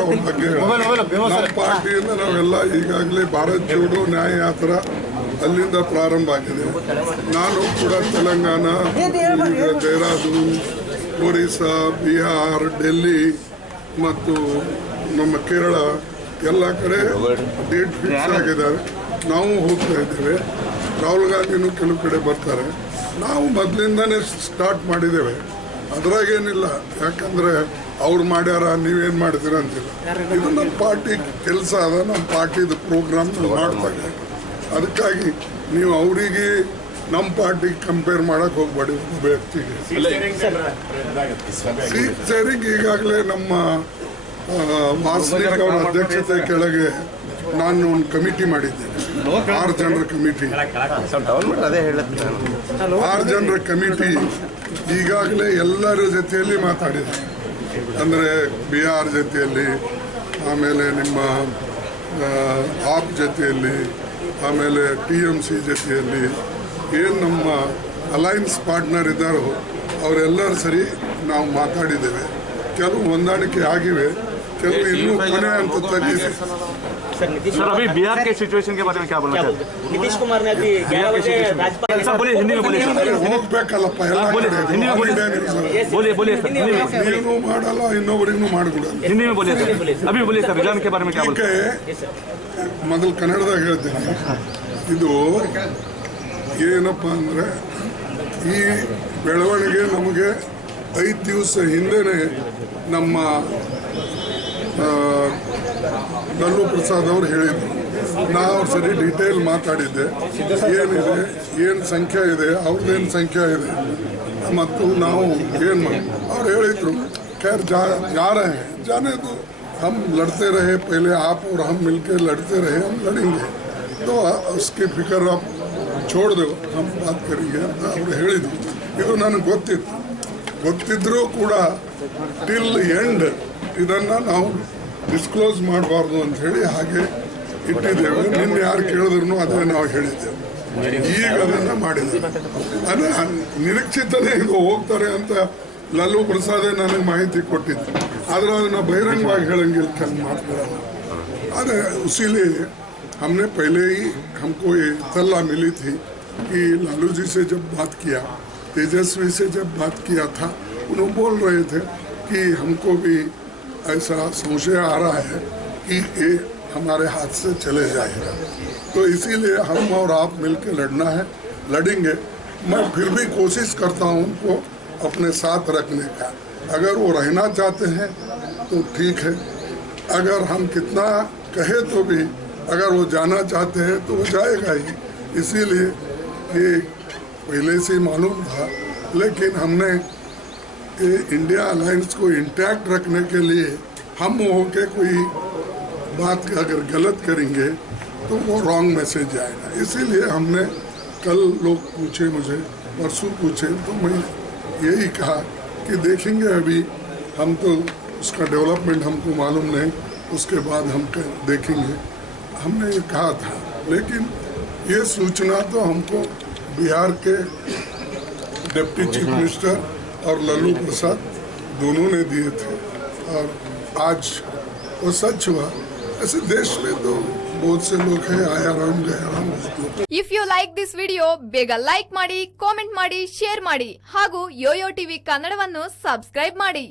ಅವ್ರ ಬಗ್ಗೆ ನಮ್ಮ ಪಾರ್ಟಿಯಿಂದ ನಾವೆಲ್ಲ ಈಗಾಗಲೇ ಭಾರತ್ ಜೋಡೋ ನ್ಯಾಯ ಯಾತ್ರಾ ಅಲ್ಲಿಂದ ಪ್ರಾರಂಭ ಆಗಿದೆ. ನಾನು ಕೂಡ ತೆಲಂಗಾಣ ದೇಹರಾದೂನ್ ಒರಿಸ್ಸಾ ಬಿಹಾರ್ ಡೆಲ್ಲಿ ಮತ್ತು ನಮ್ಮ ಕೇರಳ ಎಲ್ಲ ಕಡೆ ಡೇಟ್ ಫಿಕ್ಸ್ ಆಗಿದ್ದಾರೆ. ನಾವು ಹೋಗ್ತಾ ಇದ್ದೇವೆ. ರಾಹುಲ್ ಗಾಂಧಿನೂ ಕೆಲವು ಕಡೆ ಬರ್ತಾರೆ. ನಾವು ಮೊದಲಿಂದನೇ ಸ್ಟಾರ್ಟ್ ಮಾಡಿದ್ದೇವೆ. ಅದ್ರಾಗೇನಿಲ್ಲ ಯಾಕಂದ್ರೆ ಅವ್ರು ಮಾಡ್ಯಾರ ನೀವೇನ್ ಮಾಡ್ತೀರ ಅಂತಿಲ್ಲ. ಇದು ನಮ್ಮ ಪಾರ್ಟಿ ಕೆಲಸ ಅದ ನಮ್ಮ ಪಾರ್ಟಿದು ಪ್ರೋಗ್ರಾಮ್ ನಾವು ಮಾಡ್ತಾ ಇದ್ದೀವಿ ಅದಕ್ಕಾಗಿ ನೀವು ಅವರಿಗೆ ನಮ್ಮ ಪಾರ್ಟಿಗೆ ಕಂಪೇರ್ ಮಾಡಕ್ ಹೋಗ್ಬೇಡಿ ಒಬ್ಬ ವ್ಯಕ್ತಿಗೆ. ಸೀಟ್ ಈಗಾಗಲೇ ನಮ್ಮ ವಾಸನಿಕ್ ಅವರ ಅಧ್ಯಕ್ಷತೆ ಕೆಳಗೆ ನಾನು ಒಂದು ಕಮಿಟಿ ಮಾಡಿದ್ದೇನೆ. ಆರು ಜನರ ಕಮಿಟಿ. ಆರು ಜನರ ಕಮಿಟಿ ಈಗಾಗಲೇ ಎಲ್ಲರ ಜೊತೆಯಲ್ಲಿ ಮಾತಾಡಿದೆ. ಅಂದರೆ ಬಿ ಆರ್ ಜೊತೆಯಲ್ಲಿ, ಆಮೇಲೆ ನಿಮ್ಮ ಆಪ್ ಜೊತೆಯಲ್ಲಿ, ಆಮೇಲೆ ಟಿ ಎಂ ಸಿ ಜೊತೆಯಲ್ಲಿ, ಏನು ನಮ್ಮ ಅಲೈನ್ಸ್ ಪಾರ್ಟ್ನರ್ ಇದ್ದಾರೋ ಅವರೆಲ್ಲರೂ ಸರಿ ನಾವು ಮಾತಾಡಿದ್ದೇವೆ. ಕೆಲವು ಹೊಂದಾಣಿಕೆ ಆಗಿವೆ. ಕೆಲವು ಇನ್ನೂ ಕೊನೆ ಹಂತದಲ್ಲಿ सर नीतीश सर अभी बिहार के सिचुएशन के बारे में क्या बोलना क्या चाहते बोलते नीतीश कुमार ने अभी ग्यारह बजे राज्यपाल हैं सर बोलिए हिंदी में बोलिए सर ಹೋಗ್ಬೇಕಲ್ಲಪ್ಪ ಎಲ್ಲ बोलिए ಕಡೆ. हिंदी में बोलिए ಇದೇನಿಲ್ಲ. बोलिए बोलिए सर हिंदी में ನೀನು ಮಾಡಲ್ಲ ಇನ್ನೊಬ್ಬರಿಗೂ ಮಾಡಿಬಿಡಲ್ಲ हिंदी में बोलिए सर अभी बोलिए सर विधान के बारे में क्या बोलते ಅದಕ್ಕೆ ಮೊದಲು ಕನ್ನಡದಾಗ ಹೇಳ್ತೀನಿ ಇದು ಏನಪ್ಪ ಅಂದರೆ ಈ ಬೆಳವಣಿಗೆ ನಮಗೆ ಐದು ದಿವಸ ಹಿಂದೆನೇ ನಮ್ಮ लल्लू प्रसाद ना और सरी डीटेल ऐन ऐन संख्या है संख्या है ना और खैर जा जा रहे हैं जाने तो हम लड़ते रहे पहले आप और हम मिलके लड़ते रहे हम लड़ेंगे तो उसकी फ़िक्र आप छोड़ दो हम बात करेंगे और इतना नन गु ಗೊತ್ತಿದ್ರೂ ಕೂಡ ಟಿಲ್ ಎಂಡ್ ಇದನ್ನು ನಾವು ಡಿಸ್ಕ್ಲೋಸ್ ಮಾಡಬಾರ್ದು ಅಂತ ಹೇಳಿ ಹಾಗೆ ಇಟ್ಟಿದ್ದೇವೆ ನಿನ್ನೆ ಯಾರು ಕೇಳಿದ್ರು ಅದೇ ನಾವು ಹೇಳಿದ್ದೇವೆ ಈಗ ಅದನ್ನು ಮಾಡಿದ್ದೇವೆ ಅದು ನಿರೀಕ್ಷಿತನೇ ಇದು ಹೋಗ್ತಾರೆ ಅಂತ ಲಲ್ಲು ಪ್ರಸಾದೇ ನನಗೆ ಮಾಹಿತಿ ಕೊಟ್ಟಿದ್ದು ಆದ್ರೆ ಅದನ್ನ ಬಹಿರಂಗವಾಗಿ ಹೇಳಂಗಿಲ್ಲ ಕೆಲವು ಮಾತುಗಳನ್ನ अरे उसीलिए हमने पहले ही हमको ये इतला मिली थी कि लालू जी से जब बात किया तेजस्वी से जब बात किया था उन्होंने बोल रहे थे कि हमको भी ऐसा संशय आ रहा है कि ये हमारे हाथ से चले जाएगा। तो इसीलिए हम और आप मिलकर लड़ना है, लड़ेंगे। मैं फिर भी कोशिश करता हूँ उनको अपने साथ रखने का। अगर वो रहना चाहते हैं तो ठीक है। अगर हम कितना कहे तो भी, अगर वो जाना चाहते हैं तो वो जाएगा ही। इसीलिए ये पहले से मालूम था, लेकिन हमने ये इंडिया अलायंस को इंटैक्ट रखने के लिए हम होके कोई बात अगर गलत करेंगे तो वो रॉन्ग मैसेज जाएगा इसीलिए हमने कल लोग पूछे मुझे, परसों पूछे तो मैं यही कहा कि देखेंगे अभी हम तो उसका डेवलपमेंट हमको मालूम नहीं, उसके बाद हम देखेंगे। हमने ये कहा था, लेकिन ये सूचना तो हमको बिहार के डिप्टी चीफ मिनिस्टर और लल्लू प्रसाद दोनों ने दिए थे और आज वो सच हुआ ऐसे देश में तो बहुत से लोग हैं आया राम गया राम बहुत लोग if you like this video ಬೇಗ ಲೈಕ್ ಮಾಡಿ ಕಾಮೆಂಟ್ ಮಾಡಿ ಶೇರ್ ಮಾಡಿ ಹಾಗೂ ಯೋಯೋ ಟಿವಿ ಕನ್ನಡವನ್ನು ಸಬ್ಸ್ಕ್ರೈಬ್ ಮಾಡಿ